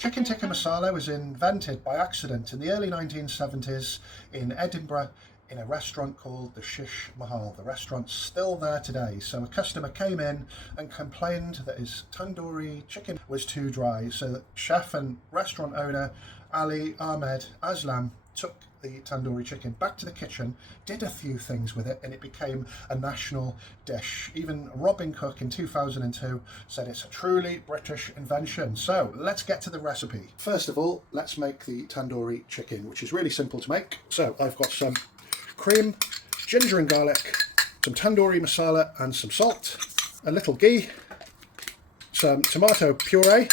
Chicken Tikka Masala was invented by accident in the early 1970s in Edinburgh in a restaurant called the Shish Mahal. The restaurant's still there today. So a customer came in and complained that his tandoori chicken was too dry. So the chef and restaurant owner Ali Ahmed Aslam took the tandoori chicken back to the kitchen, did a few things with it, and it became a national dish. Even Robin Cook in 2002 said it's a truly British invention. So let's get to the recipe. First of all, let's make the tandoori chicken, which is really simple to make. So I've got some cream, ginger and garlic, some tandoori masala and some salt, a little ghee, some tomato puree,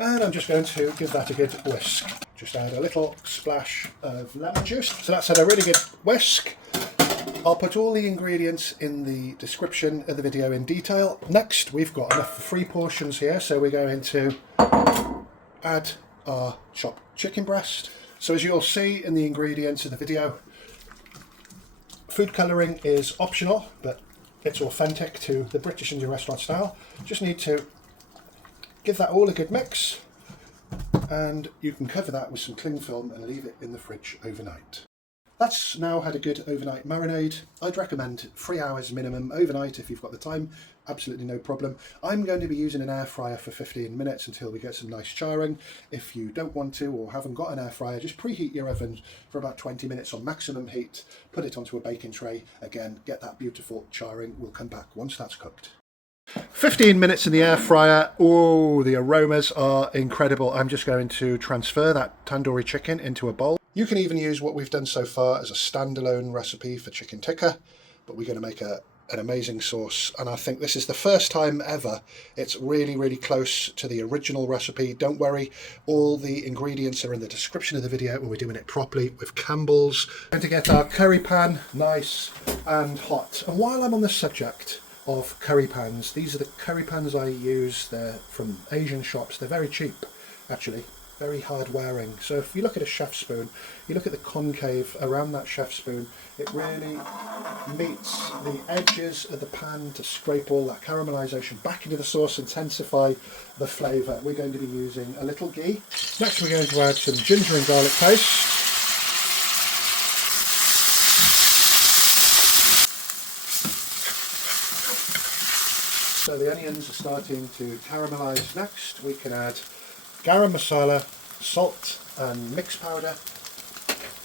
and I'm just going to give that a good whisk. Just add a little splash of lemon juice. So that's had a really good whisk. I'll put all the ingredients in the description of the video in detail. Next, we've got enough for 3 portions here, so we're going to add our chopped chicken breast. So as you'll see in the ingredients of the video, food colouring is optional, but it's authentic to the British Indian restaurant style. Just need to give that all a good mix, and you can cover that with some cling film and leave it in the fridge overnight. That's now had a good overnight marinade. I'd recommend 3 hours minimum overnight if you've got the time, absolutely no problem. I'm going to be using an air fryer for 15 minutes until we get some nice charring. If you don't want to or haven't got an air fryer, just preheat your oven for about 20 minutes on maximum heat, put it onto a baking tray, again get that beautiful charring. We'll come back once that's cooked. 15 minutes in the air fryer. Oh, the aromas are incredible. I'm just going to transfer that tandoori chicken into a bowl. You can even use what we've done so far as a standalone recipe for chicken tikka, but we're going to make an amazing sauce, and I think this is the first time ever it's really close to the original recipe. Don't worry, all the ingredients are in the description of the video when we're doing it properly with Campbell's. Going to get our curry pan nice and hot. And while I'm on the subject of curry pans, these are the curry pans I use. They're from Asian shops. They're very cheap, actually, very hard wearing. So if you look at a chef spoon, you look at the concave around that chef spoon, it really meets the edges of the pan to scrape all that caramelization back into the sauce, intensify the flavour. We're going to be using a little ghee. Next we're going to add some ginger and garlic paste. So the onions are starting to caramelise. Next we can add garam masala, salt and mix powder.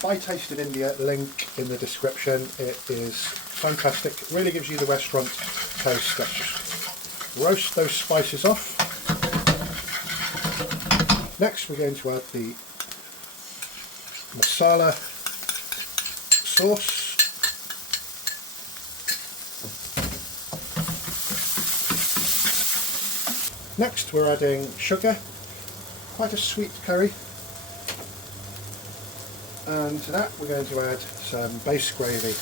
Buy Tasted India, link in the description. It is fantastic. It really gives you the restaurant taste. Let's just roast those spices off. Next we're going to add the masala sauce. Next we're adding sugar, quite a sweet curry, and to that we're going to add some base gravy.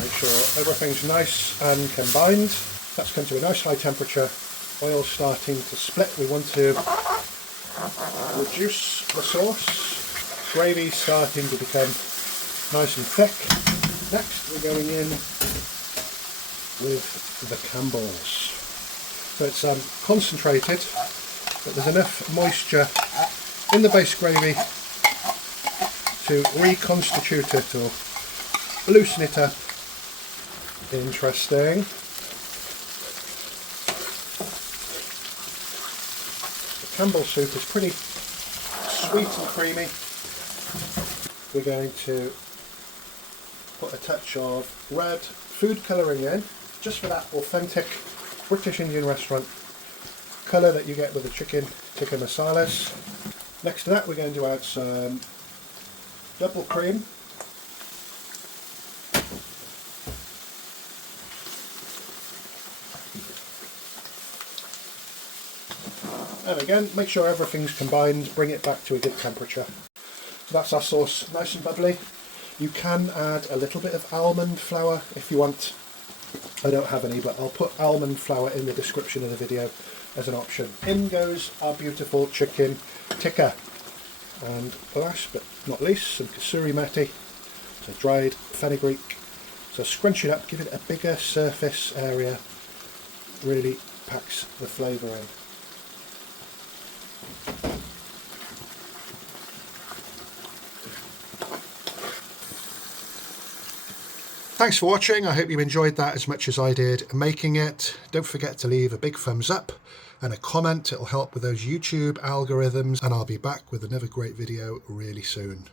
Make sure everything's nice and combined. That's come to a nice high temperature, oil starting to split. We want to reduce the sauce, gravy starting to become nice and thick. Next we're going in with the Campbell's. So it's concentrated, but there's enough moisture in the base gravy to reconstitute it or loosen it up. Interesting. The Campbell soup is pretty sweet and creamy. We're going to put a touch of red food colouring in, just for that authentic British Indian restaurant colour that you get with the chicken tikka masalas. Next to that we're going to add some double cream. And again, make sure everything's combined, bring it back to a good temperature. So that's our sauce, nice and bubbly. You can add a little bit of almond flour if you want. I don't have any, but I'll put almond flour in the description of the video as an option. In goes our beautiful chicken tikka. And last but not least, some kasuri methi, so dried fenugreek. So scrunch it up, give it a bigger surface area, really packs the flavour in. Thanks for watching. I hope you enjoyed that as much as I did making it. Don't forget to leave a big thumbs up and a comment. It'll help with those YouTube algorithms, and I'll be back with another great video really soon.